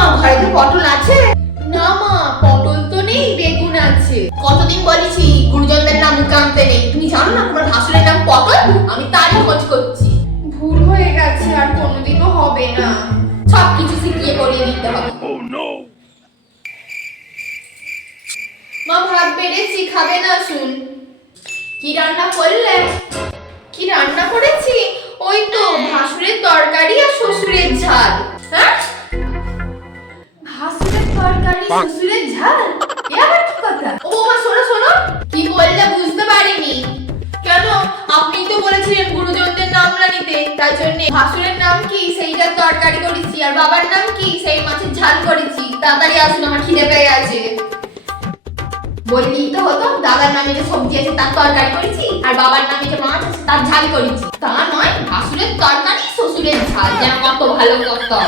মা ঘরে পটল আছে? না মা, পটল তো নেই, বেগুন আছে। কতদিন বলেছি গুরুজনদের নাম মুখে আনতে নেই? তুমি জানো না তোমার ভাসুরের নাম পটল? আমি তারই খোঁজ করছি। ভুল হয়ে গেছে, আর কোনোদিনও হবে না। সবকিছু শিখিয়ে পড়িয়ে দিতে হবে। মা ভাত বেড়েছি, খাবে না? শুন। কি রান্না করলে? কি রান্না করেছি? ওই তো ভাসুরের তরকারি আর শ্বশুরের ঝাল। হ্যাঁ, ভাসুরের তরকারি শ্বশুরের ঝাল? এ আবার কি কথা? ও মা শোনো শোনো, কি বললে বুঝতে পারিনি। কেন? আপনি তো বলেছিলেন গুরুজনদের নাম না নিতে, তাই জন্য ভাসুরের নাম কি সেইটার তরকারি করেছি, আর বাবার নাম কি সেই মাছের ঝাল করেছি। তাড়াতাড়ি আসুন, আমার খিদে পেয়ে গেছে। বললেই তো হতো, দাদার নামে যে সবজি আছে তার তরকারি করেছি, আর বাবার নামে যে মাছ আছে তার ঝাল করেছি। তা নয়, ভাসুরের তরকারি শ্বশুরের ঝাল, যেন কত ভালো কথা।